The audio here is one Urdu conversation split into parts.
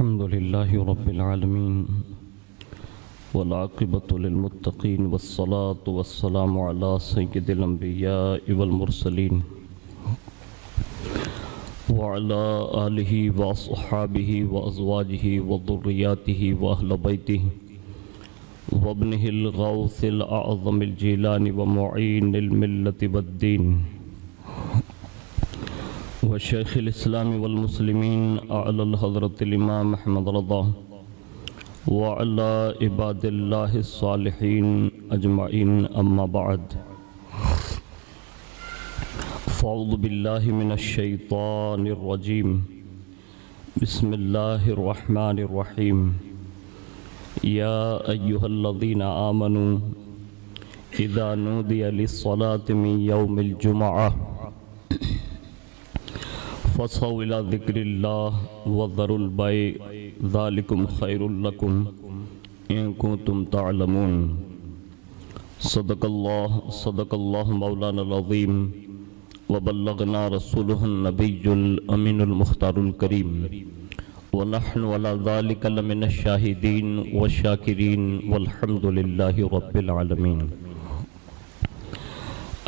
الحمد لله رب العالمين والعاقبة للمتقين والصلاة والسلام على سيد الأنبياء والمرسلين وعلى آله وأصحابه وأزواجه وذرياته وأهل بيته وابنه الغوث الأعظم الجيلاني ومعين الملة والدين وشيخ الإسلام والمسلمين أعلى الحضرة الإمام أحمد رضا وعلى عباد الله الصالحين أجمعين أما بعد فأعوذ بالله من الشيطان الرجيم بسم الله الرحمن الرحيم يا أيها الذين آمنوا إذا نودي للصلاة من يوم الجمعة فصوا إلى ذكر الله وذروا البيع ذلكم خير لكم إن كنتم تعلمون صدق الله مولانا العظيم وبلغنا رسوله النبي الأمين المختار الكريم ونحن على ذلك لمن الشاهدين والشاكرين والحمد لله رب العالمين۔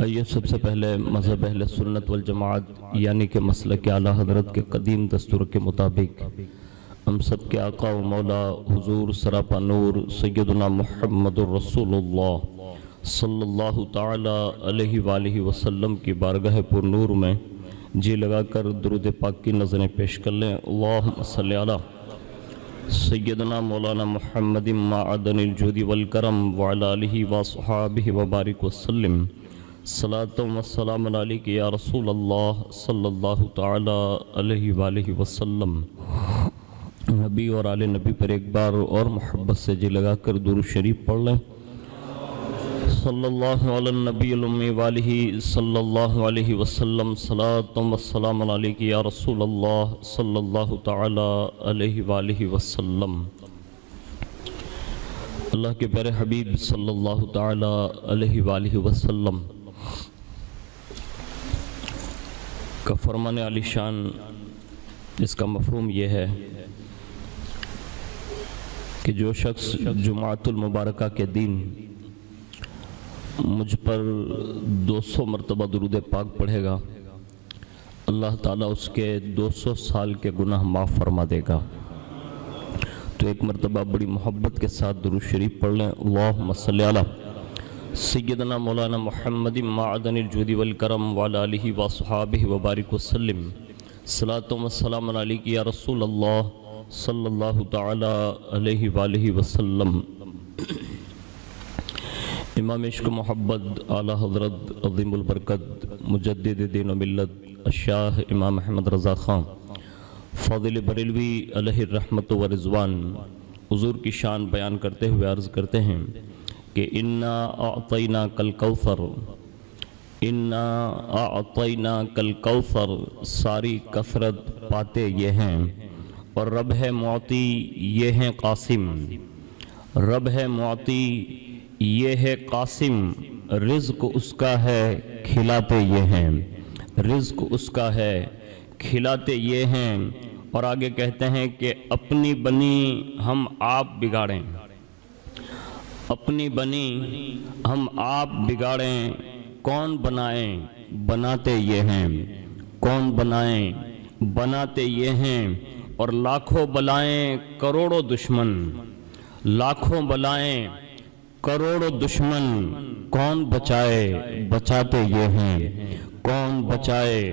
آئیے سب سے پہلے مذہب اہل سنت والجماعت یعنی کہ مسلک اعلیٰ حضرت کے قدیم دستور کے مطابق ہم سب کے آقا و مولا حضور سراپا نور سیدنا محمد الرسول اللہ صلی اللہ تعالی علیہ وآلہ وسلم کی بارگاہ پر نور میں جی لگا کر درود پاک کی نظریں پیش کر لیں۔ اللہم صلی علی سیدنا مولانا محمد معدن الجود والکرم وعلی آلہ وصحابہ وبارک وسلم صلاۃ و سلام علیک یا رسول اللہ صلی اللہ تعالی علیہ وآلہ وسلم۔ نبی اور آل نبی پر ایک بار اور محبت سے جی لگا کر درود شریف پڑھ لیں۔ صلی اللہ علی النبی الامی وآلہ صلی اللہ علیہ وسلم صلاۃ و سلام علیک یا رسول اللہ صلی اللہ تعالی علیہ وآلہ وسلم۔ اللہ کے پیارے حبیب صلی اللہ تعالی علیہ وآلہ وسلم کا فرمان علی شان، اس کا مفہوم یہ ہے کہ جو شخص جمعۃ المبارکہ کے دن مجھ پر 200 مرتبہ درود پاک پڑھے گا، اللہ تعالیٰ اس کے 200 سال کے گناہ معاف فرما دے گا۔ تو ایک مرتبہ بڑی محبت کے ساتھ درود شریف پڑھ لیں۔ اللہم صلی علی سیدنا مولانا محمد معدن الجود والکرم وعلی آلہ وصحابہ وبارک وسلم صلاۃ و سلام علیک یا رسول اللہ صلی اللہ تعالی علیہ وآلہ وسلم۔ امام عشق محبت اعلیٰ حضرت عظیم البرکت مجدد دین و ملت الشاہ امام احمد رضا خان فاضل بریلوی علیہ الرحمت و رضوان حضور کی شان بیان کرتے ہوئے عرض کرتے ہیں کہ اِنَّا أَعْطَيْنَاكَ الْكَوْثَرَ اِنَّا أَعْطَيْنَاكَ الْكَوْثَرَ، ساری کثرت پاتے یہ ہیں، اور رب ہے معطی یہ ہیں قاسم، رب ہے معطی یہ ہے قاسم، رزق اس کا ہے کھلاتے یہ ہیں، رزق اس کا ہے کھلاتے یہ ہیں۔ اور آگے کہتے ہیں کہ اپنی بنی ہم آپ بگاڑیں، اپنی بنی ہم آپ بگاڑیں، کون بنائیں بناتے یہ ہیں، کون بنائیں بناتے یہ ہیں۔ اور لاکھوں بلائیں کروڑوں دشمن، لاکھوں بلائیں کروڑوں دشمن، کون بچائے بچاتے یہ ہیں، کون بچائے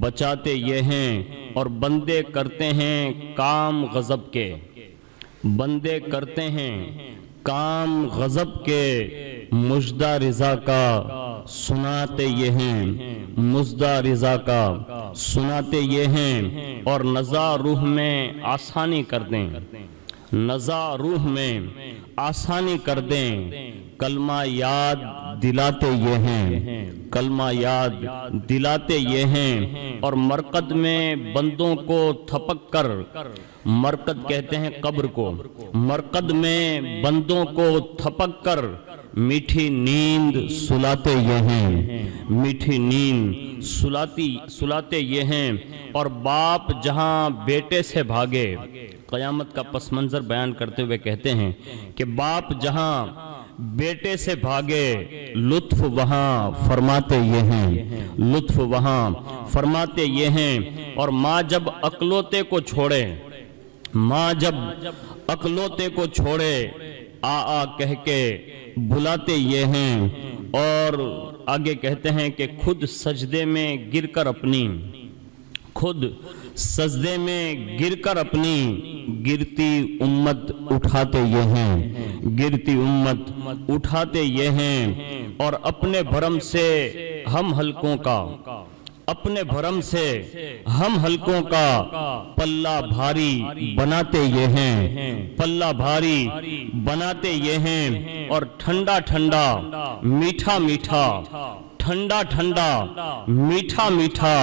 بچاتے یہ ہیں۔ اور بندے کرتے ہیں کام غضب کے، بندے کرتے ہیں کام غضب کے، مژدہ رضا کا سناتے یہ ہیں، مژدہ رضا کا سناتے یہ ہیں۔ اور نزا روح میں آسانی کر دیں، نزا روح میں آسانی کر دیں، کلمہ یاد دلاتے یہ ہیں، کلمہ یاد دلاتے یہ ہیں۔ اور مرقد میں بندوں کو تھپک کر، مرقد کہتے ہیں قبر کو، مرقد میں بندوں کو تھپک کر میٹھی نیند سلاتے یہ ہیں، میٹھی نیند سلاتے یہ ہیں۔ اور باپ جہاں بیٹے سے بھاگے، قیامت کا پس منظر بیان کرتے ہوئے کہتے ہیں کہ باپ جہاں بیٹے سے بھاگے لطف وہاں فرماتے یہ ہیں، لطف وہاں فرماتے یہ ہیں، اور ماں جب اکلوتے کو چھوڑے، ماں جب اکلوتے کو چھوڑے آ آ کہہ کے بلاتے یہ ہیں، اور آگے کہتے ہیں کہ خود سجدے میں گر کر اپنی، خود سجدے میں گر کر اپنی گرتی امت اٹھاتے یہ ہیں، گرتی امت اٹھاتے یہ ہیں، اور اپنے بھرم سے ہم حلقوں کا، اپنے بھرم سے ہم حلقوں کا پلہ بھاری بناتے یہ ہیں، پلہ بھاری بناتے یہ ہیں، اور ٹھنڈا ٹھنڈا میٹھا میٹھا، ٹھنڈا ٹھنڈا میٹھا میٹھا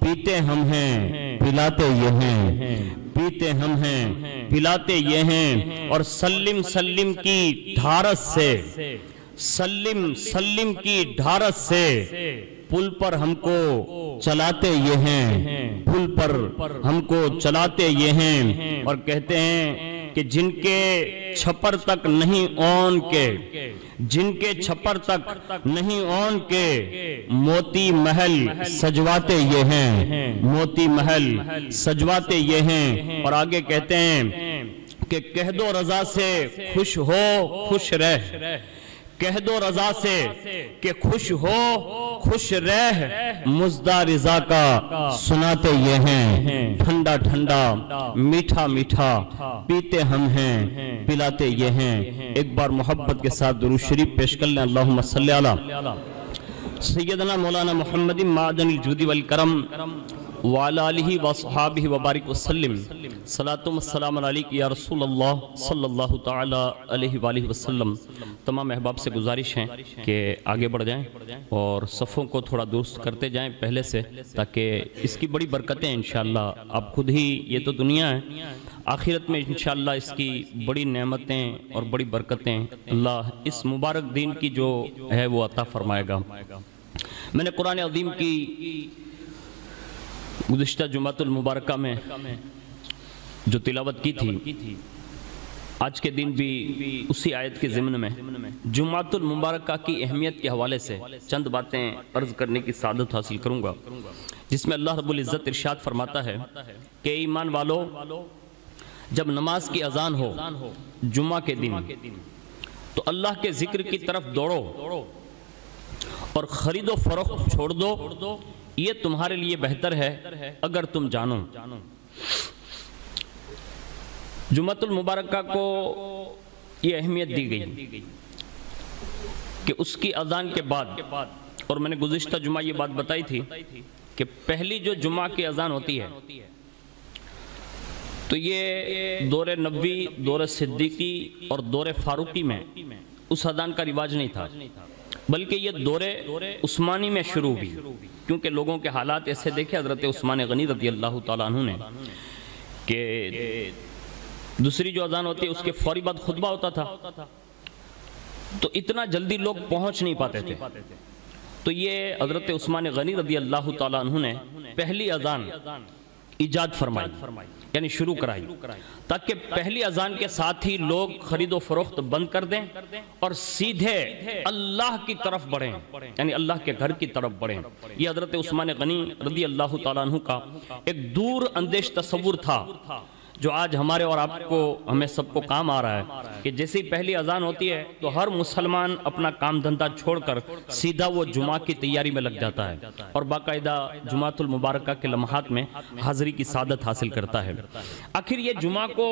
پیتے ہم ہیں پلاتے یہ ہیں، پیتے ہم ہیں پلاتے یہ ہیں، اور سلم سلم کی ڈھارس سے، سلم سلم کی ڈھارس سے پل پر ہم کو چلاتے یہ ہیں، پل پر ہم کو چلاتے یہ ہیں، اور کہتے ہیں کہ جن کے چھپر تک نہیں اون کے، جن کے چھپر تک نہیں اون کے موتی محل سجواتے یہ ہیں، موتی محل سجواتے یہ ہیں، اور آگے کہتے ہیں کہ کہہ دو رضا سے خوش ہو خوش رہ، کہہ دو رضا سے کہ خوش ہو خوش رہ، مزدہ رضا کا سناتے یہ ہیں، ٹھنڈا ٹھنڈا میٹھا میٹھا پیتے ہم ہیں پلاتے یہ ہیں۔ ایک بار محبت کے ساتھ درود شریف پیش کر لیں، اللہم صلی علی سیدنا مولانا محمد معدن الجود والکرم وعلی آلہ وصحابہ وبارک وسلم، صلاۃ و السلام علیک یا رسول اللہ صلی اللہ تعالی علیہ وآلہ وسلم۔ تمام احباب سے گزارش ہے کہ آگے بڑھ جائیں اور صفوں کو تھوڑا درست کرتے جائیں پہلے سے، تاکہ اس کی بڑی برکتیں انشاءاللہ آپ خود ہی، یہ تو دنیا ہے، آخرت میں انشاءاللہ اس کی بڑی نعمتیں اور بڑی برکتیں اللہ اس مبارک دین کی جو ہے وہ عطا فرمائے گا۔ میں نے قرآن عظیم کی گزشتہ جمعۃ المبارکہ میں جو تلاوت کی تھی، آج کے دن بھی اسی آیت کے ضمن میں جمعۃ المبارکہ کی اہمیت کے حوالے سے چند باتیں عرض کرنے کی سعادت حاصل کروں گا، جس میں اللہ رب العزت ارشاد فرماتا ہے کہ ایمان والو، جب نماز کی اذان ہو جمعہ کے دن تو اللہ کے ذکر کی طرف دوڑو اور خرید و فروخت چھوڑ دو، یہ تمہارے لیے بہتر ہے اگر تم جانو۔ جمعۃ المبارکہ کو یہ اہمیت دی گئی کہ اس کی اذان کے بعد، اور میں نے گزشتہ جمعہ یہ بات بتائی تھی کہ پہلی جو جمعہ کی اذان ہوتی ہے تو یہ دور نبوی، دور صدیقی اور دور فاروقی میں اس اذان کا رواج نہیں تھا، بلکہ یہ دور عثمانی میں شروع ہوئی، کیونکہ لوگوں کے حالات ایسے دیکھے حضرت عثمان غنی رضی اللہ تعالیٰ عنہ نے کہ دوسری جو اذان ہوتی ہے اس کے فوری بعد خطبہ ہوتا تھا، تو اتنا جلدی لوگ پہنچ نہیں پاتے تھے، تو یہ حضرت عثمان غنی رضی اللہ تعالیٰ عنہ نے پہلی اذان ایجاد فرمائی، یعنی شروع کرائی، تاکہ پہلی اذان کے ساتھ ہی لوگ خرید و فروخت بند کر دیں اور سیدھے اللہ کی طرف بڑھیں، یعنی اللہ کے گھر کی طرف بڑھیں۔ یہ حضرت عثمان غنی رضی اللہ تعالیٰ عنہ کا ایک دور اندیش تصور تھا، جو آج ہمارے اور آپ کو، ہمیں سب کو کام آ رہا ہے کہ جیسے ہی پہلی اذان ہوتی ہے تو ہر مسلمان اپنا کام دھندا چھوڑ کر سیدھا وہ جمعہ کی تیاری میں لگ جاتا ہے اور باقاعدہ جمعۃ المبارکہ کے لمحات میں حاضری کی سعادت حاصل کرتا ہے۔ آخر یہ جمعہ کو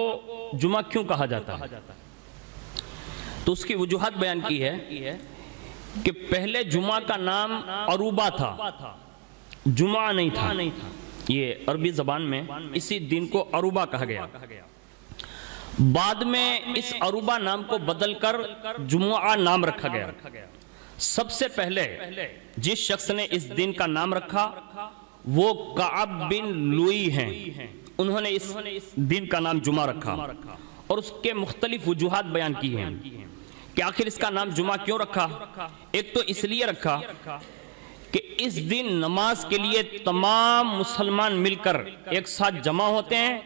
جمعہ کیوں کہا جاتا ہے؟ تو اس کی وجوہات بیان کی ہے کہ پہلے جمعہ کا نام عروبہ تھا، جمعہ نہیں تھا، یہ عربی زبان میں اسی دن کو عروبہ کہا گیا، بعد میں اس عروبہ نام کو بدل کر جمعہ نام رکھا گیا۔ سب سے پہلے جس شخص نے اس دن کا نام رکھا وہ کعب بن لوئی ہیں، انہوں نے اس دن کا نام جمعہ رکھا، اور اس کے مختلف وجوہات بیان کی ہیں کہ آخر اس کا نام جمعہ کیوں رکھا۔ ایک تو اس لیے رکھا کہ اس دن نماز کے لیے تمام مسلمان مل کر ایک ساتھ جمع ہوتے ہیں،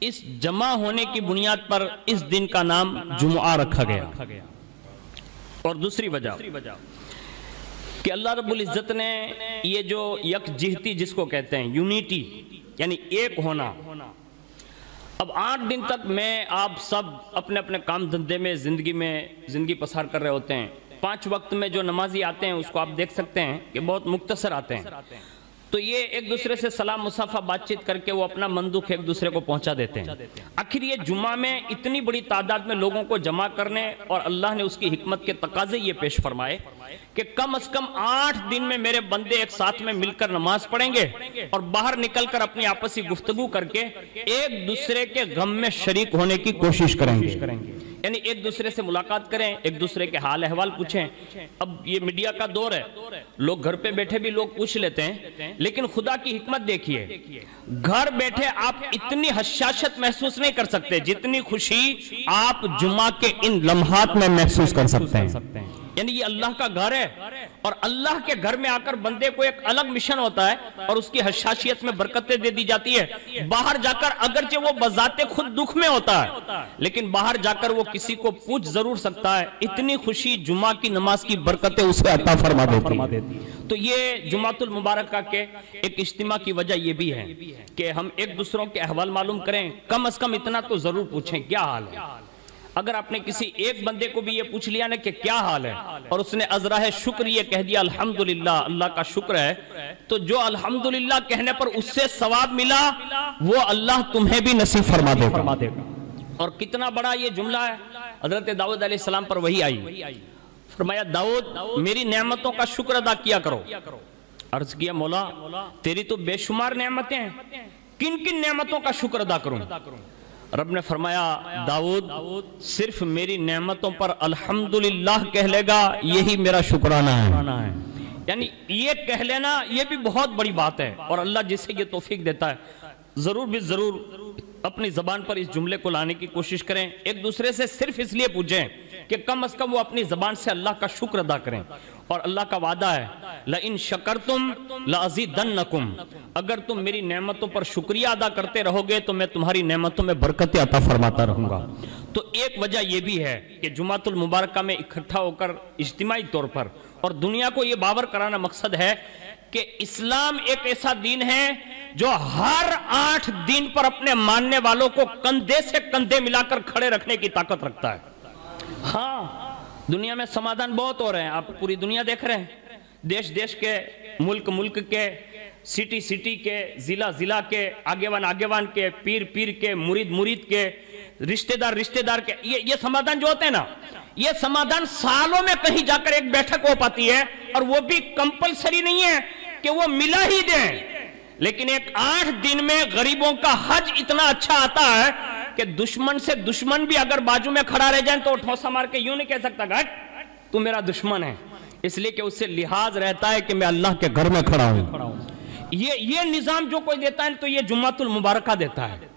اس جمع ہونے کی بنیاد پر اس دن کا نام جمعہ رکھا گیا۔ اور دوسری وجہ کہ اللہ رب العزت نے یہ جو یکجہتی جس کو کہتے ہیں، یونیٹی یعنی ایک ہونا، اب 8 دن تک میں آپ سب اپنے اپنے کام دھندے میں زندگی پسار کر رہے ہوتے ہیں۔ 5 وقت میں جو نمازی آتے ہیں اس کو آپ دیکھ سکتے ہیں کہ بہت مختصر آتے ہیں، تو یہ ایک دوسرے سے سلام مصافحہ بات چیت کر کے وہ اپنا من دکھ ایک دوسرے کو پہنچا دیتے ہیں۔ آخر یہ جمعہ میں اتنی بڑی تعداد میں لوگوں کو جمع کرنے، اور اللہ نے اس کی حکمت کے تقاضے یہ پیش فرمائے کہ کم از کم 8 دن میں میرے بندے ایک ساتھ میں مل کر نماز پڑھیں گے اور باہر نکل کر اپنی آپسی گفتگو کر کے ایک دوسرے کے غم میں شریک ہونے کی کوشش کریں گے، یعنی ایک دوسرے سے ملاقات کریں، ایک دوسرے کے حال احوال پوچھیں۔ اب یہ میڈیا کا دور ہے، لوگ گھر پہ بیٹھے بھی لوگ پوچھ لیتے ہیں، لیکن خدا کی حکمت دیکھیے، گھر بیٹھے آپ اتنی حشاشت محسوس نہیں کر سکتے جتنی خوشی آپ جمعہ کے ان لمحات میں محسوس کر سکتے ہیں۔ یعنی یہ اللہ کا گھر ہے، اور اللہ کے گھر میں آ کر بندے کو ایک الگ مشن ہوتا ہے، اور اس کی حشاشیت میں برکتیں دے دی جاتی ہے۔ باہر جا کر اگرچہ وہ بذات خود دکھ میں ہوتا ہے، لیکن باہر جا کر وہ کسی کو پوچھ ضرور سکتا ہے، اتنی خوشی جمعہ کی نماز کی برکتیں اسے عطا فرما دیتی ہیں۔ تو یہ جمعۃ المبارکہ کے ایک اجتماع کی وجہ یہ بھی ہے کہ ہم ایک دوسروں کے احوال معلوم کریں، کم از کم اتنا تو ضرور پوچھیں کیا حال ہے۔ اگر آپ نے کسی ایک بندے کو بھی یہ پوچھ لیا نا کہ کیا حال ہے، اور اس نے ازراہ شکر یہ کہہ دیا الحمدللہ، اللہ کا شکر ہے، تو جو الحمدللہ کہنے پر اس سے ثواب ملا وہ اللہ تمہیں بھی نصیب فرما دے گا۔ اور کتنا بڑا یہ جملہ ہے۔ حضرت داؤد علیہ السلام پر وہی آئی، فرمایا داؤد میری نعمتوں کا شکر ادا کیا کرو۔ عرض کیا مولا تیری تو بے شمار نعمتیں ہیں، کن کن نعمتوں کا شکر ادا کروں؟ رب نے فرمایا داؤد صرف میری نعمتوں پر الحمدللہ کہہ لے گا یہی میرا شکرانہ ہے۔ یعنی یہ کہہ لینا یہ بھی بہت بڑی بات ہے، اور اللہ جسے یہ توفیق دیتا ہے ضرور بھی ضرور اپنی زبان پر اس جملے کو لانے کی کوشش کریں۔ ایک دوسرے سے صرف اس لیے پوچھیں کہ کم از کم وہ اپنی زبان سے اللہ کا شکر ادا کریں، اور اللہ کا وعدہ ہے لَإِن شَكَرْتُمْ لَأَزِيدَنَّكُمْ، اگر تم میری نعمتوں پر شکریہ ادا کرتے رہو گے تو میں تمہاری نعمتوں میں برکتیں عطا فرماتا رہوں گا۔ تو ایک وجہ یہ بھی ہے کہ جمعۃ المبارکہ میں اکٹھا ہو کر اجتماعی طور پر، اور دنیا کو یہ باور کرانا مقصد ہے کہ اسلام ایک ایسا دین ہے جو ہر 8 دن پر اپنے ماننے والوں کو کندھے سے کندھے ملا کر کھڑے رکھنے کی طاقت رکھتا ہے۔ ہاں دنیا میں سمادھان بہت ہو رہے ہیں، آپ پوری دنیا دیکھ رہے ہیں، دیش کے، ملک کے، سٹی کے، ضلع کے، آگیوان کے، پیر کے، مرید کے، رشتہ دار کے، یہ سمادھان جو ہوتے ہیں نا، یہ سمادھان سالوں میں کہیں جا کر ایک بیٹھک ہو پاتی ہے، اور وہ بھی کمپلسری نہیں ہے کہ وہ ملا ہی دیں، لیکن ایک 8 دن میں غریبوں کا حج اتنا اچھا آتا ہے کہ دشمن سے دشمن بھی اگر بازو میں کھڑا رہ جائیں تو ٹھوسا مار کے یوں نہیں کہہ سکتا گھٹ تو میرا دشمن ہے، اس لیے کہ اس سے لحاظ رہتا ہے کہ میں اللہ کے گھر میں کھڑا ہوں۔ یہ نظام جو کوئی دیتا ہے تو یہ جمعۃ المبارکہ دیتا ہے۔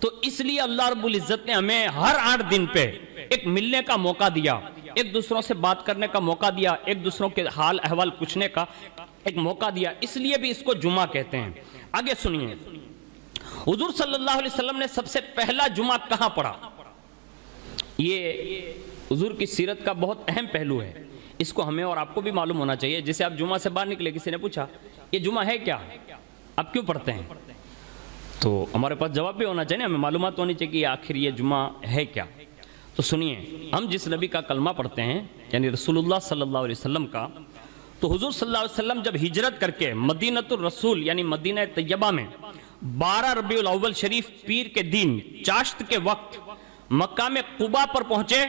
تو اس لیے اللہ رب العزت نے ہمیں ہر 8 دن پہ ایک ملنے کا موقع دیا، ایک دوسروں سے بات کرنے کا موقع دیا، ایک دوسروں کے حال احوال پوچھنے کا ایک موقع دیا، اس لیے بھی اس کو جمعہ کہتے ہیں۔ آگے سنیے، حضور صلی اللہ علیہ وسلم نے سب سے پہلا جمعہ کہاں پڑھا؟ یہ حضور کی سیرت کا بہت اہم پہلو ہے، اس کو ہمیں اور آپ کو بھی معلوم ہونا چاہیے۔ جیسے آپ جمعہ سے باہر نکلے، کسی نے پوچھا یہ جمعہ ہے کیا، آپ کیوں پڑھتے ہیں، تو ہمارے پاس جواب بھی ہونا چاہیے، ہمیں معلومات ہونی چاہیے کہ آخر یہ جمعہ ہے کیا۔ تو سنیے، ہم جس نبی کا کلمہ پڑھتے ہیں یعنی رسول اللہ صلی اللہ علیہ وسلم کا، تو حضور صلی اللہ علیہ وسلم جب ہجرت کر کے مدینۃ الرسول یعنی مدینہ طیبہ میں 12 ربیع الاول شریف پیر کے دن چاشت کے وقت مقام قباء پر پہنچے،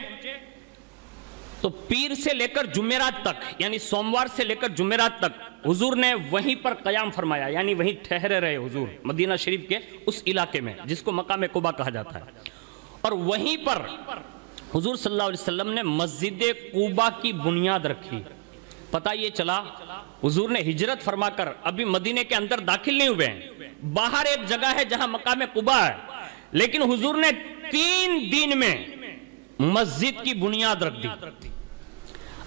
تو پیر سے لے کر جمعرات تک یعنی سوموار سے لے کر جمعرات تک حضور نے وہیں پر قیام فرمایا، یعنی وہیں ٹھہرے رہے حضور مدینہ شریف کے اس علاقے میں جس کو مقام قباء کہا جاتا ہے، اور وہیں پر حضور صلی اللہ علیہ وسلم نے مسجد قباء کی بنیاد رکھی۔ پتہ یہ چلا حضور نے ہجرت فرما کر ابھی مدینے کے اندر داخل نہیں ہوئے ہیں، باہر ایک جگہ ہے جہاں مقام قباء ہے، لیکن حضور نے 3 دن میں مسجد کی بنیاد رکھ دی۔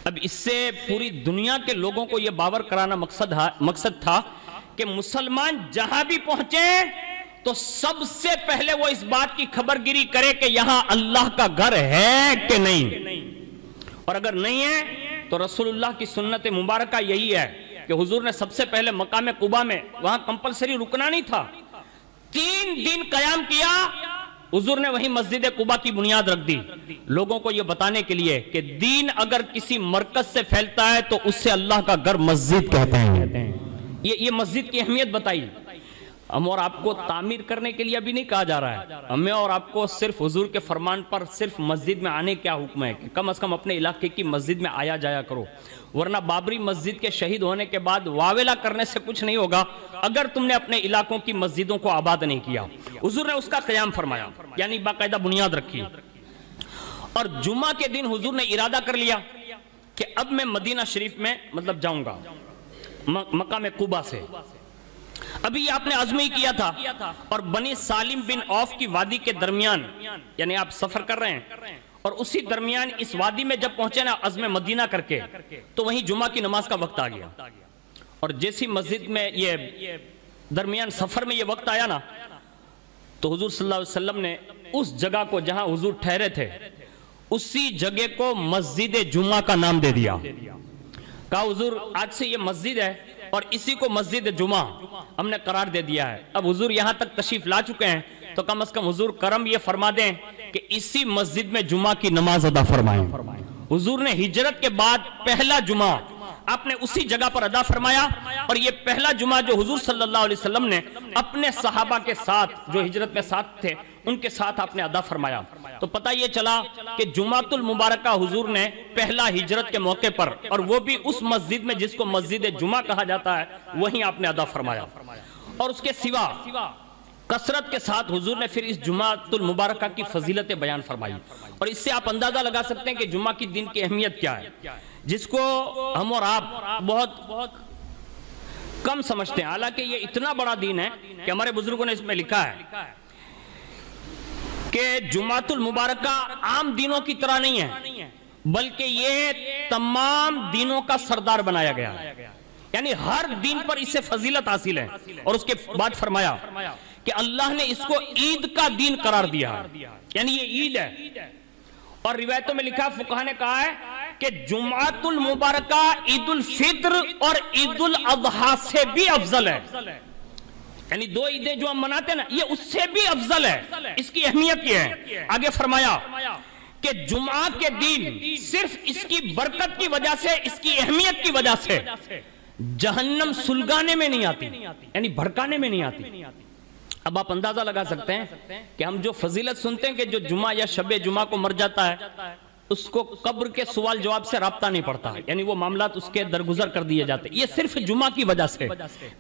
اب اس سے پوری دنیا کے لوگوں کو یہ باور کرانا مقصد تھا کہ مسلمان جہاں بھی پہنچے تو سب سے پہلے وہ اس بات کی خبرگیری کرے کہ یہاں اللہ کا گھر ہے کہ نہیں، اور اگر نہیں ہے تو رسول اللہ کی سنت مبارکہ یہی ہے کہ حضور نے سب سے پہلے مقام قباء میں، وہاں کمپلسری رکنا نہیں تھا، 3 دن قیام کیا، حضور نے وہیں مسجد قباء کی بنیاد رکھ دی، لوگوں کو یہ بتانے کے لیے کہ دین اگر کسی مرکز سے پھیلتا ہے تو اس سے اللہ کا گھر مسجد کہتے ہیں۔ یہ مسجد کی اہمیت بتائی۔ ہم اور آپ کو تعمیر کرنے کے لیے ابھی نہیں کہا جا رہا ہے، ہمیں اور آپ کو صرف حضور کے فرمان پر صرف مسجد میں آنے کیا حکم ہے کہ کم از کم اپنے علاقے کی مسجد میں آیا جایا کرو، ورنہ بابری مسجد کے شہید ہونے کے بعد واویلا کرنے سے کچھ نہیں ہوگا اگر تم نے اپنے علاقوں کی مسجدوں کو آباد نہیں کیا۔ حضور نے اس کا قیام فرمایا، یعنی باقاعدہ بنیاد رکھی، اور جمعہ کے دن حضور نے ارادہ کر لیا کہ اب میں مدینہ شریف میں مطلب جاؤں گا مقام قباء سے۔ ابھی یہ آپ نے عزم ہی کیا تھا، اور بنی سالم بن عوف کی وادی کے درمیان، یعنی آپ سفر کر رہے ہیں اور اسی درمیان اس وادی میں جب پہنچے نا عزم مدینہ کر کے، تو وہیں جمعہ کی نماز کا وقت آ گیا، اور جیسی مسجد میں یہ درمیان سفر میں یہ وقت آیا نا، تو حضور صلی اللہ علیہ وسلم نے اس جگہ کو جہاں حضور ٹھہرے تھے اسی جگہ کو مسجد جمعہ کا نام دے دیا، کہا حضور آج سے یہ مسجد ہے اور اسی کو مسجد جمعہ ہم نے قرار دے دیا ہے۔ اب حضور یہاں تک تشریف لا چکے ہیں تو کم از کم حضور کرم یہ فرما دیں کہ اسی مسجد میں جمعہ کی نماز ادا فرمائیں۔ حضور نے ہجرت کے بعد پہلا جمعہ آپ نے اسی جگہ پر ادا فرمایا، اور یہ پہلا جمعہ جو حضور صلی اللہ علیہ وسلم نے اپنے صحابہ کے ساتھ جو ہجرت میں ساتھ تھے ان کے ساتھ آپ نے ادا فرمایا۔ تو پتہ یہ چلا کہ جمعۃ المبارکہ حضور نے پہلا ہجرت کے موقع پر، اور وہ بھی اس مسجد میں جس کو مسجد جمعہ کہا جاتا ہے، وہیں آپ نے ادا فرمایا۔ اور اس کے سوا کثرت کے ساتھ حضور نے پھر اس جمعۃ المبارکہ کی فضیلت بیان فرمائی، اور اس سے آپ اندازہ لگا سکتے ہیں کہ جمعہ کی دن کی اہمیت کیا ہے، جس کو ہم اور آپ بہت کم سمجھتے ہیں، حالانکہ یہ اتنا بڑا دین ہے کہ ہمارے بزرگوں نے اس میں لکھا ہے کہ جمعۃ المبارکہ عام دینوں کی طرح نہیں ہے، بلکہ یہ تمام دینوں کا سردار بنایا گیا ہے، یعنی ہر دین پر اس سے فضیلت حاصل ہے۔ اور اس کے بعد فرمایا کہ اللہ نے اس کو عید کا دین قرار دیا ہے، یعنی یہ عید ہے، اور روایتوں میں لکھا فقہاء نے کہا ہے کہ جمعۃ المبارکہ عید الفطر اور عید الاضحیٰ سے بھی افضل ہے، یعنی 2 عیدیں جو ہم مناتے ہیں نا یہ اس سے بھی افضل ہے۔ اس کی اہمیت یہ ہے، آگے فرمایا کہ جمعہ کے دن صرف اس کی برکت کی وجہ سے، اس کی اہمیت کی وجہ سے جہنم سلگانے میں نہیں آتی، یعنی بھڑکانے میں نہیں آتی۔ اب آپ اندازہ لگا سکتے ہیں کہ ہم جو فضیلت سنتے ہیں کہ جو جمعہ یا شب جمعہ کو مر جاتا ہے اس کو قبر کے سوال جواب سے رابطہ نہیں پڑتا، یعنی وہ معاملات اس کے درگزر کر دیے جاتے، یہ صرف جمعہ کی وجہ سے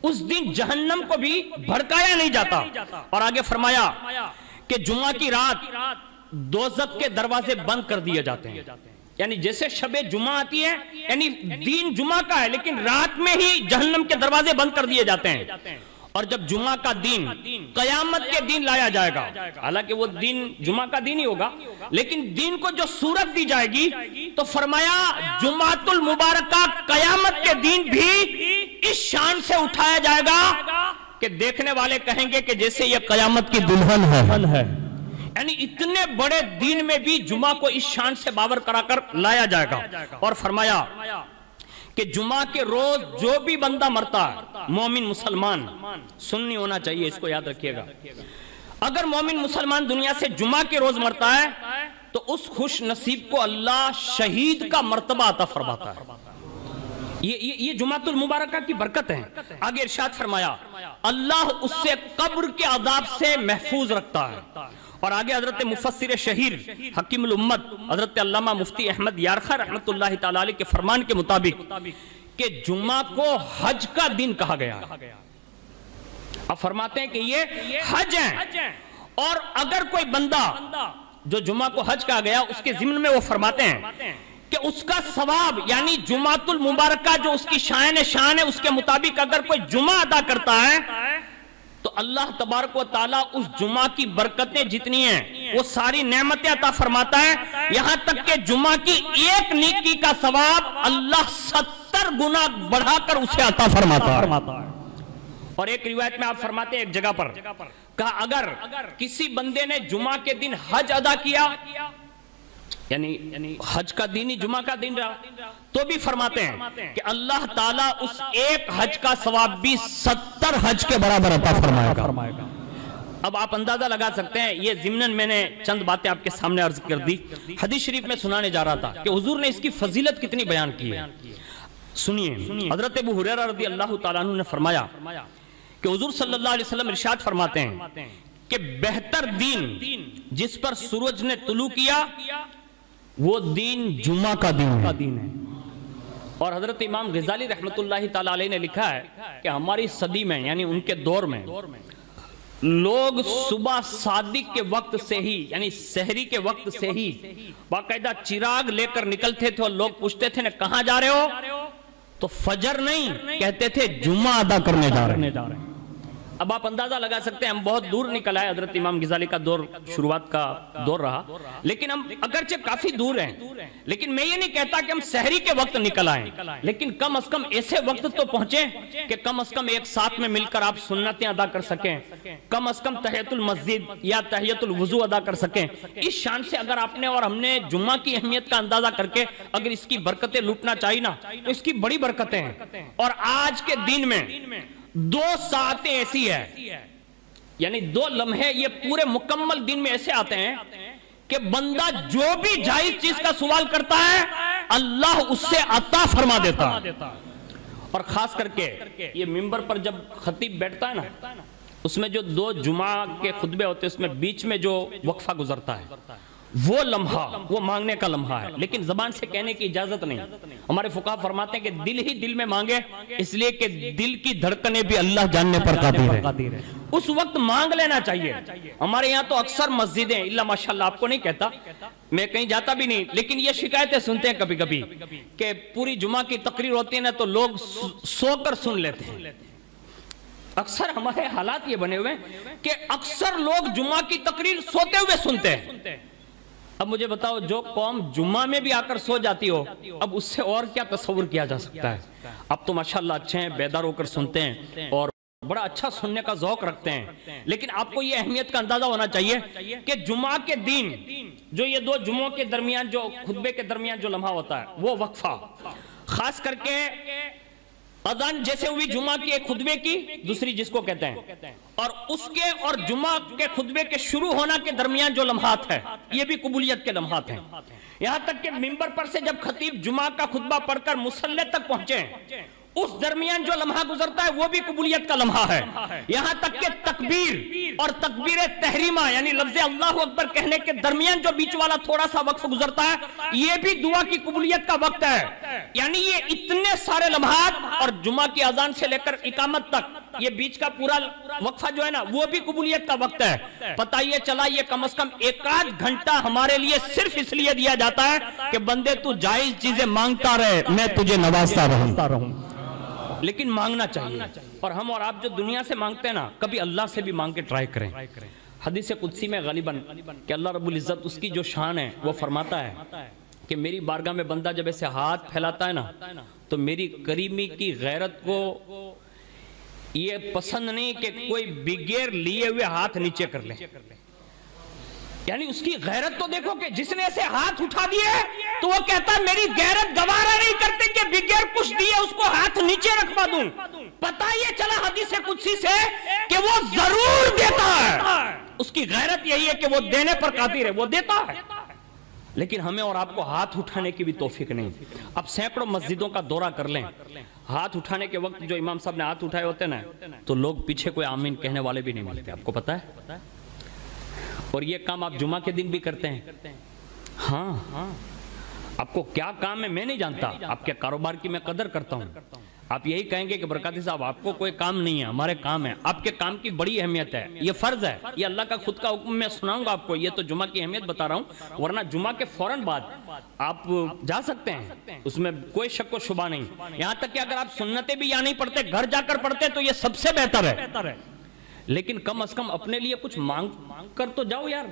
اس دن جہنم کو بھی بھڑکایا نہیں جاتا۔ اور آگے فرمایا کہ جمعہ کی رات دوزخ کے دروازے بند کر دیے جاتے ہیں، یعنی جیسے شب جمعہ آتی ہے، یعنی دین جمعہ کا ہے لیکن رات میں ہی جہنم کے دروازے بند کر دیے جاتے ہیں۔ اور جب جمعہ کا دن قیامت کے دن لایا جائے گا، حالانکہ وہ دن جمعہ کا دن ہی ہوگا، لیکن دن کو جو صورت دی جائے گی تو فرمایا جمعۃ المبارکہ قیامت کے دن بھی اس شان سے اٹھایا جائے گا کہ دیکھنے والے کہیں گے کہ جیسے یہ قیامت کی دلہن ہے، یعنی اتنے بڑے دن میں بھی جمعہ کو اس شان سے باور کرا کر لایا جائے گا۔ اور فرمایا کہ جمعہ کے روز جو بھی بندہ مرتا ہے، مومن مسلمان، سنی ہونا چاہیے، اس کو یاد رکھیے گا، اگر مومن مسلمان دنیا سے جمعہ کے روز مرتا ہے تو اس خوش نصیب کو اللہ شہید کا مرتبہ عطا فرماتا ہے۔ یہ جمعۃ المبارکہ کی برکت ہے۔ آگے ارشاد فرمایا اللہ اس سے قبر کے عذاب سے محفوظ رکھتا ہے۔ اور آگے حضرت مفسر شہیر حکیم الامت حضرت علامہ مفتی احمد یارخا رحمت اللہ تعالی علیہ کے فرمان کے مطابق کہ جمعہ کو حج کا دن کہا گیا ہے۔ اب فرماتے ہیں کہ یہ حج ہے، اور اگر کوئی بندہ جو جمعہ کو حج کہا گیا اس کے ضمن میں وہ فرماتے ہیں کہ اس کا ثواب یعنی جمعۃ المبارکہ جو اس کی شان ہے اس کے مطابق اگر کوئی جمعہ ادا کرتا ہے تو اللہ تبارک و تعالیٰ اس جمعہ کی برکتیں جتنی ہیں وہ ساری نعمتیں عطا فرماتا ہے، یہاں تک کہ جمعہ کی ایک نیکی کا ثواب اللہ 70 گنا بڑھا کر اسے عطا فرماتا ہے۔ اور ایک روایت میں آپ فرماتے ہیں ایک جگہ پر کہا اگر کسی بندے نے جمعہ کے دن حج ادا کیا، یعنی حج کا دن ہی جمعہ کا دن رہا، تو بھی فرماتے ہیں کہ اللہ تعالیٰ اس ایک حج کا ثواب بھی 70 حج کے برابر عطا فرمائے گا۔ اب آپ اندازہ لگا سکتے ہیں، یہ ضمناً میں نے چند باتیں آپ کے سامنے عرض کر دی، حدیث شریف میں سنانے جا رہا تھا کہ حضور نے اس کی فضیلت کتنی بیان کی ہے۔ سنیے، حضرت ابو ہریرہ رضی اللہ تعالیٰ عنہ نے فرمایا کہ حضور صلی اللہ علیہ وسلم ارشاد فرماتے ہیں کہ بہتر دین جس پر سورج نے طلوع کیا وہ دین جمعہ کا دین ہے۔ اور حضرت امام غزالی رحمت اللہ تعالیٰ علیہ نے لکھا ہے کہ ہماری صدی میں، یعنی ان کے دور میں، لوگ صبح صادق کے وقت سے ہی، یعنی سحری کے وقت سے ہی باقاعدہ چراغ لے کر نکلتے تھے، اور لوگ پوچھتے تھے کہاں جا رہے ہو؟ تو فجر نہیں کہتے تھے، جمعہ ادا کرنے جا رہے ہیں۔ اب آپ اندازہ لگا سکتے ہیں ہم بہت دور نکل آئے، حضرت امام غزالی کا دور شروعات کا دور رہا، لیکن ہم اگرچہ کافی دور ہیں، لیکن میں یہ نہیں کہتا کہ ہم سحری کے وقت نکل آئیں، لیکن کم از کم ایسے وقت تو پہنچیں کہ کم از کم ایک ساتھ میں مل کر آپ سنتیں ادا کر سکیں، کم از کم تحیت المسجد یا تحیت الوضو ادا کر سکیں۔ اس شان سے اگر آپ نے اور ہم نے جمعہ کی اہمیت کا اندازہ کر کے اگر اس کی برکتیں لوٹنا چاہیے نا، تو اس کی بڑی برکتیں ہیں۔ اور آج کے دن میں 2 ساعتیں ایسی ہے، یعنی 2 لمحے یہ پورے مکمل دن میں ایسے آتے ہیں کہ بندہ جو بھی جائز چیز کا سوال کرتا ہے اللہ اس سے عطا فرما دیتا ہے۔ اور خاص کر کے یہ منبر پر جب خطیب بیٹھتا ہے نا، اس میں جو 2 جمعہ کے خطبے ہوتے ہیں، اس میں بیچ میں جو وقفہ گزرتا ہے، وہ لمحہ وہ مانگنے کا لمحہ ہے، لیکن زبان سے کہنے کی اجازت نہیں۔ ہمارے فقہا فرماتے ہیں کہ دل ہی دل میں مانگے، اس لیے کہ دل کی دھڑکنیں بھی اللہ جاننے پر قادر ہے۔ اس وقت مانگ لینا چاہیے۔ ہمارے یہاں تو اکثر مسجدیں، اللہ ماشاءاللہ آپ کو نہیں کہتا، میں کہیں جاتا بھی نہیں، لیکن یہ شکایتیں سنتے ہیں کبھی کبھی کہ پوری جمعہ کی تقریر ہوتی ہے نا تو لوگ سو کر سن لیتے ہیں۔ اکثر ہمارے حالات یہ بنے ہوئے ہیں کہ اکثر لوگ جمعہ کی تقریر سوتے ہوئے سنتے ہیں۔ اب مجھے بتاؤ، جو قوم جمعہ میں بھی آ کر سو جاتی ہو، اب اس سے اور کیا تصور کیا جا سکتا ہے؟ اب تو ماشاءاللہ اچھے ہیں، بیدار ہو کر سنتے ہیں اور بڑا اچھا سننے کا ذوق رکھتے ہیں، لیکن آپ کو یہ اہمیت کا اندازہ ہونا چاہیے کہ جمعہ کے دن جو یہ 2 جمعوں کے درمیان جو خطبے کے درمیان جو لمحہ ہوتا ہے، وہ وقفہ خاص کر کے اذان جیسے ہوئی جمعہ کی ایک خطبے کی، دوسری جس کو کہتے ہیں، اور اس کے اور جمعہ کے خطبے کے شروع ہونا کے درمیان جو لمحات ہے، یہ بھی قبولیت کے لمحات ہیں۔ یہاں تک کہ منبر پر سے جب خطیب جمعہ کا خطبہ پڑھ کر مصلی تک پہنچے، اس درمیان جو لمحہ گزرتا ہے وہ بھی قبولیت کا لمحہ ہے۔ یہاں تک کہ تکبیر اور تکبیر تحریمہ یعنی لفظ اللہ اکبر کہنے کے درمیان جو بیچ والا تھوڑا سا وقف گزرتا ہے، یہ بھی دعا کی قبولیت کا وقت ہے۔ یعنی یہ اتنے سارے لمحات، اور جمعہ کی اذان سے لے کر اقامت تک یہ بیچ کا پورا وقفہ جو ہے نا، وہ بھی قبولیت کا وقت ہے۔ پتہ یہ چلا یہ کم از کم 1 گھنٹہ ہمارے لیے صرف اس لیے دیا جاتا ہے کہ بندے تو جائز چیزیں مانگتا رہے، میں تجھے نوازتا رہوں، لیکن مانگنا چاہیے۔ اور ہم اور آپ جو دنیا سے مانگتے ہیں نا، کبھی اللہ سے بھی مانگ کے ٹرائی کریں۔ حدیث قدسی میں غالباً کہ اللہ رب العزت اس کی جو شان ہے وہ فرماتا ہے کہ میری بارگاہ میں بندہ جب ایسے ہاتھ پھیلاتا ہے نا، تو میری کریمی کی غیرت کو یہ پسند نہیں کہ کوئی بغیر لیے ہوئے ہاتھ نیچے کر لے۔ یعنی اس کی غیرت تو دیکھو کہ جس نے ایسے ہاتھ اٹھا دیے تو وہ کہتا ہے میری غیرت گوارا نہیں کرتے کہ بغیر کچھ دیے اس کو ہاتھ نیچے رکھوا دوں۔ پتہ یہ چلا حدیث قدسی سے کہ وہ ضرور دیتا ہے، اس کی غیرت یہی ہے کہ وہ دینے پر قادر ہے، وہ دیتا ہے، لیکن ہمیں اور آپ کو ہاتھ اٹھانے کی بھی توفیق نہیں۔ اب سینکڑوں مسجدوں کا دورہ کر لیں، ہاتھ اٹھانے کے وقت جو امام صاحب نے ہاتھ اٹھائے ہوتے ہیں نا، تو لوگ پیچھے کوئی آمین کہنے والے بھی نہیں ملتے، آپ کو پتہ ہے؟ اور یہ کام آپ جمعہ کے دن بھی کرتے ہیں۔ ہاں، آپ کو کیا کام ہے میں نہیں جانتا، آپ کے کاروبار کی میں قدر کرتا ہوں۔ آپ یہی کہیں گے کہ برکاتی صاحب آپ کو کوئی کام نہیں ہے، ہمارے کام ہے۔ آپ کے کام کی بڑی اہمیت ہے، یہ فرض ہے، یہ اللہ کا خود کا حکم، میں سناؤں گا آپ کو، یہ تو جمعہ کی اہمیت بتا رہا ہوں، ورنہ جمعہ کے فوراً بعد آپ جا سکتے ہیں، اس میں کوئی شک و شبہ نہیں۔ یہاں تک کہ اگر آپ سنتیں بھی یا نہیں پڑھتے، گھر جا کر پڑھتے تو یہ سب سے بہتر ہے، لیکن کم از کم اپنے لیے کچھ مانگ کر تو جاؤ یار۔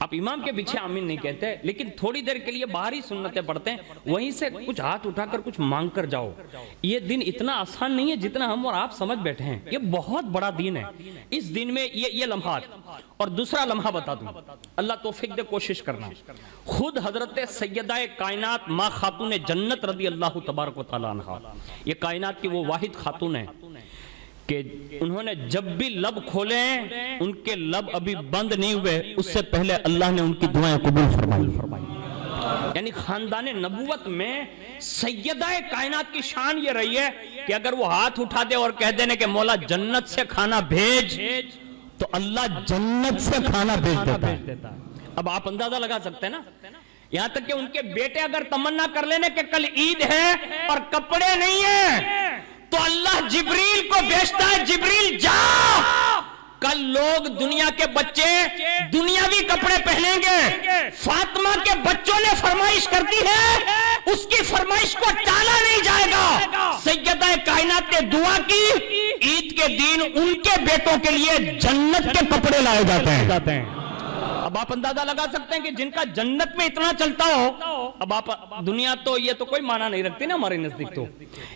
آپ امام کے پیچھے آمین نہیں کہتے، لیکن تھوڑی دیر کے لیے باہری سنتیں پڑھتے ہیں، وہیں سے کچھ ہاتھ اٹھا کر کچھ مانگ کر جاؤ۔ یہ دن اتنا آسان نہیں ہے جتنا ہم اور آپ سمجھ بیٹھے ہیں، یہ بہت بڑا دین ہے۔ اس دن میں یہ لمحات، اور دوسرا لمحہ بتا دوں، اللہ توفیق دے، کوشش کرنا۔ خود حضرت سیدہ کائنات ماں خاتون جنت رضی اللہ تبارک و تعالی عنہ، یہ کائنات کی وہ واحد خاتون ہے کہ انہوں نے جب بھی لب کھولے ان کے لب ابھی بند نہیں ہوئے، اس سے پہلے اللہ نے ان کی دعائیں قبول فرمائی۔ یعنی خاندان نبوت میں سیدہ کائنات کی شان یہ رہی ہے کہ اگر وہ ہاتھ اٹھا دے اور کہہ دینے کہ مولا جنت سے کھانا بھیج، تو اللہ جنت سے کھانا بھیج دیتا ہے۔ اب آپ اندازہ لگا سکتے ہیں نا، یہاں تک کہ ان کے بیٹے اگر تمنا کر لینے کہ کل عید ہے اور کپڑے نہیں ہیں، تو اللہ جبریل کو بھیجتا ہے، جبریل جا، کل لوگ دنیا کے بچے دنیاوی کپڑے پہنیں گے، فاطمہ کے بچوں نے فرمائش کر دی ہے، اس کی فرمائش کو ٹالا نہیں جائے گا۔ سیدہ کائنات نے دعا کی، عید کے دن ان کے بیٹوں کے لیے جنت کے کپڑے لائے جاتے ہیں۔ اب آپ اندازہ لگا سکتے ہیں کہ جن کا جنت میں اتنا چلتا ہو، اب آپ دنیا تو یہ تو کوئی معنی نہیں رکھتی نا ہمارے نزدیک، تو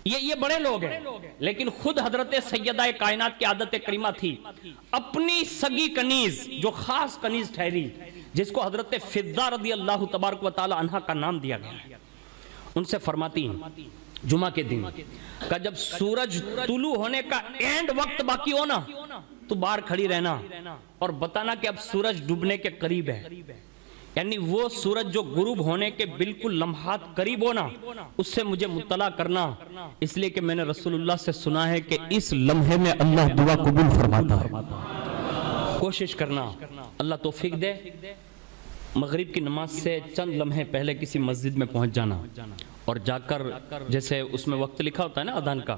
یہ بڑے لوگ ہیں، لیکن خود حضرت سیدہ کائنات کی عادت کریمہ تھی، اپنی سگی کنیز جو خاص کنیز ٹھہری، جس کو حضرت فضہ رضی اللہ تبارک و تعالی عنہ کا نام دیا گیا، ان سے فرماتی ہیں جمعہ کے دن کا جب سورج طلوع ہونے کا اینڈ وقت باقی ہونا تو باہر کھڑی رہنا اور بتانا کہ اب سورج ڈوبنے کے قریب ہے، یعنی وہ سورج جو غروب ہونے کے بالکل لمحات قریب ہونا، اس سے مجھے مطلع کرنا، اس لیے کہ میں نے رسول اللہ سے سنا ہے کہ اس لمحے میں اللہ دعا قبول فرماتا ہے۔ کوشش کرنا، اللہ توفیق دے، مغرب کی نماز سے چند لمحے پہلے کسی مسجد میں پہنچ جانا اور جا کر، جیسے اس میں وقت لکھا ہوتا ہے نا اذان کا،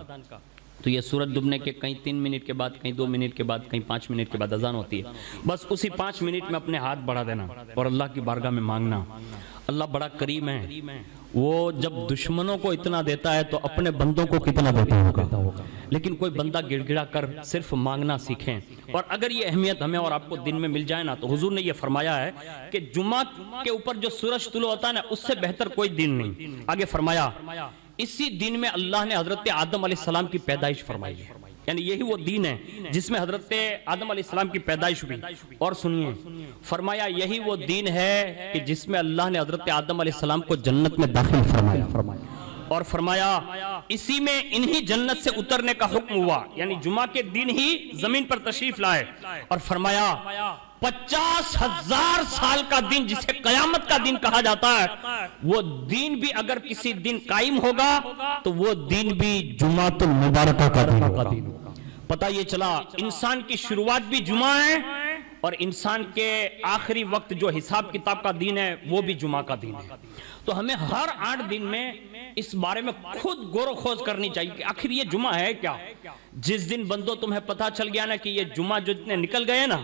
تو یہ سورج ڈوبنے کے کہیں 3 منٹ کے بعد، کہیں 2 منٹ کے بعد، کہیں 5 منٹ کے بعد اذان ہوتی ہے، بس اسی 5 منٹ میں اپنے ہاتھ بڑھا دینا اور اللہ کی بارگاہ میں مانگنا۔ اللہ بڑا کریم ہے، وہ جب دشمنوں کو اتنا دیتا ہے تو اپنے بندوں کو کتنا دیتا ہوگا۔ لیکن کوئی بندہ گڑ گڑا کر صرف مانگنا سیکھیں، اور اگر یہ اہمیت ہمیں اور آپ کو دن میں مل جائے نا، تو حضور نے یہ فرمایا ہے کہ جمعہ کے اوپر جو سورج طلوع ہوتا ہے نا، اس سے بہتر کوئی دن نہیں۔ آگے فرمایا اسی دن میں اللہ نے حضرت آدم علیہ السلام کی پیدائش فرمائی ہے، یعنی یہی وہ دین ہے جس میں حضرت آدم علیہ السلام کی پیدائش ہوئی۔ اور سنیے، فرمایا یہی وہ دین ہے کہ جس میں اللہ نے حضرت آدم علیہ السلام کو جنت میں داخل فرمایا، اور فرمایا اسی میں انہی جنت سے اترنے کا حکم ہوا، یعنی جمعہ کے دن ہی زمین پر تشریف لائے، اور فرمایا 50,000 سال کا دن جسے قیامت کا دن کہا جاتا ہے، وہ دن بھی اگر کسی دن قائم ہوگا تو وہ دن بھی جمعۃ المبارکہ کا دن ہوگا۔ پتہ یہ چلا انسان کی شروعات بھی جمعہ ہے، اور انسان کے آخری وقت جو حساب کتاب کا دن ہے وہ بھی جمعہ کا دن ہے۔ تو ہمیں ہر 8 دن میں اس بارے میں خود غور و خوض کرنی چاہیے کہ آخر یہ جمعہ ہے کیا۔ جس دن بندوں تمہیں پتہ چل گیا نا کہ یہ جمعہ جو اتنے نکل گئے نا،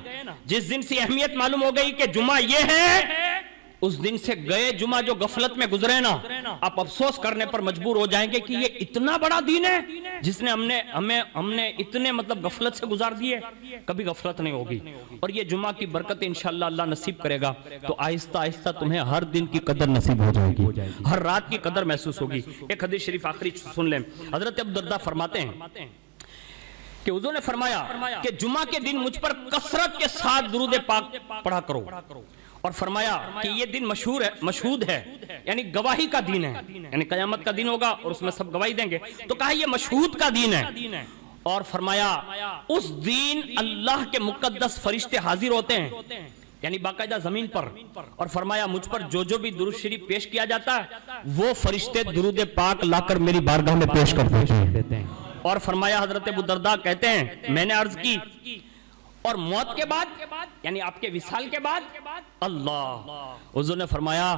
جس دن سے اہمیت معلوم ہو گئی کہ جمعہ یہ ہے، اس دن سے گئے جمعہ جو غفلت میں گزرے نا، آپ افسوس کرنے پر مجبور ہو جائیں گے کہ یہ اتنا بڑا دین ہے جس نے ہم نے اتنے مطلب غفلت سے گزار دیے، کبھی غفلت نہیں ہوگی۔ اور یہ جمعہ کی برکت انشاءاللہ اللہ نصیب کرے گا تو آہستہ آہستہ تمہیں ہر دن کی قدر نصیب ہو جائے گی، ہر رات کی قدر محسوس ہوگی۔ ایک حدیث شریف آخری سن لیں، حضرت ابو الدرداء فرماتے ہیں کہ حضور نے فرمایا کہ جمعہ کے دن مجھ پر کثرت کے ساتھ درود پاک پڑھا کرو، اور فرمایا کہ یہ دن مشہود ہے، یعنی گواہی کا دن ہے، یعنی قیامت کا دن ہوگا اور اس میں سب گواہی دیں گے، تو کہا یہ مشہود کا دن ہے، اور فرمایا اس دن اللہ کے مقدس فرشتے حاضر ہوتے ہیں، یعنی باقاعدہ زمین پر، اور فرمایا مجھ پر جو بھی درود شریف پیش کیا جاتا ہے وہ فرشتے درود پاک لا کر میری بارگاہ میں پیش کر دیتے ہیں۔ اور فرمایا حضرت ابو الدرداء کہتے ہیں میں نے عرض کی اور موت کے بعد یعنی آپ کے وصال کے بعد اللہ، حضور نے فرمایا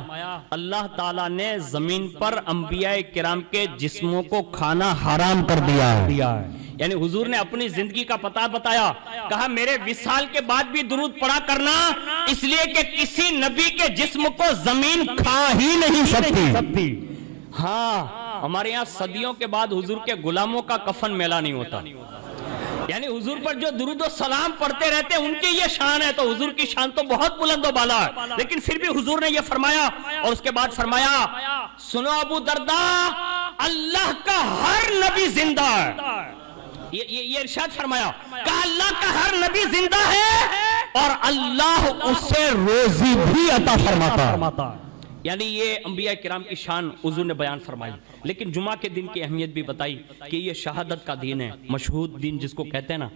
اللہ تعالیٰ نے زمین پر انبیاء کرام کے جسموں کو کھانا حرام کر دیا ہے، یعنی حضور نے اپنی زندگی کا پتہ بتایا، کہا میرے وصال کے بعد بھی درود پڑھا کرنا، اس لیے کہ کسی نبی کے جسم کو زمین کھا ہی نہیں سکتی۔ ہاں ہمارے یہاں صدیوں کے بعد حضور کے غلاموں کا کفن میلا نہیں ہوتا، یعنی حضور پر جو درود و سلام پڑھتے رہتے ہیں ان کی یہ شان ہے، تو حضور کی شان تو بہت بلند و بالا ہے، لیکن پھر بھی حضور نے یہ فرمایا اور اس کے بعد فرمایا سنو ابو درداء، اللہ کا ہر نبی زندہ ہے، یہ ارشاد فرمایا کہ اللہ کا ہر نبی زندہ ہے اور اللہ اسے روزی بھی عطا فرماتا ہے۔ یعنی یہ انبیاء کرام کی شان حضور نے بیان فرمائی، لیکن جمعہ کے دن کی اہمیت بھی بتائی کہ یہ شہادت کا دن ہے، مشہود دن جس کو کہتے ہیں نا،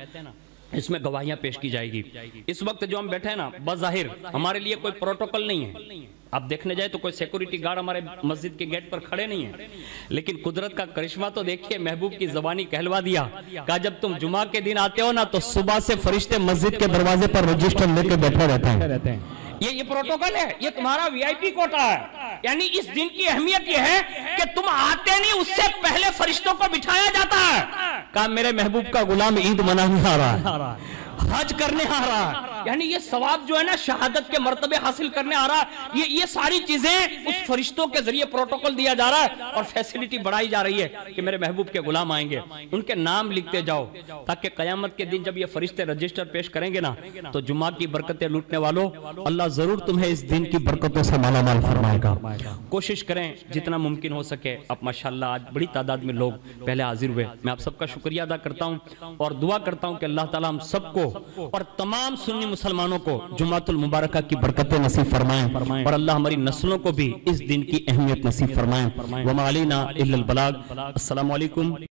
اس میں گواہیاں پیش کی جائے گی۔ اس وقت جو ہم بیٹھے ہیں نا، بظاہر ہمارے لیے کوئی پروٹوکول نہیں ہے، اب دیکھنے جائے تو کوئی سیکورٹی گارڈ ہمارے مسجد کے گیٹ پر کھڑے نہیں ہیں، لیکن قدرت کا کرشمہ تو دیکھیے، محبوب کی زبانی کہلوا دیا، کہا جب تم جمعہ کے دن آتے ہو نا تو صبح سے فرشتے مسجد کے دروازے پر رجسٹر لے کے بیٹھے رہتے ہیں۔ یہ پروٹوکول ہے، یہ تمہارا وی آئی پی کوٹا ہے، یعنی اس دن کی اہمیت یہ ہے کہ تم آتے نہیں، اس سے پہلے فرشتوں کو بٹھایا جاتا ہے، کہا میرے محبوب کا غلام عید منانے آ رہا ہے، حج کرنے آ رہا ہے، یعنی یہ ثواب جو ہے نا شہادت کے مرتبے حاصل کرنے آ رہا ہے، یہ ساری چیزیں اس فرشتوں کے ذریعے پروٹوکول دیا جا رہا ہے اور فیسلٹی بڑھائی جا رہی ہے کہ میرے محبوب کے غلام آئیں گے، ان کے نام لکھتے جاؤ تاکہ قیامت کے دن جب یہ فرشتے رجسٹر پیش کریں گے نا تو جمعہ کی برکتیں لوٹنے والوں، اللہ ضرور تمہیں اس دن کی برکتوں سے مالا مال فرمائے گا۔ کوشش کریں جتنا ممکن ہو سکے، اب ماشاءاللہ آج بڑی تعداد میں لوگ پہلے حاضر ہوئے، میں آپ سب کا شکریہ ادا کرتا ہوں اور دعا کرتا ہوں کہ اللہ تعالیٰ ہم سب کو اور تمام سنی مسلمانوں کو جمعۃ المبارکہ کی برکتیں نصیب فرمائیں اور اللہ ہماری نسلوں کو بھی اس دن کی اہمیت نصیب فرمائیں۔ وما علینا الا البلاغ۔ السلام علیکم۔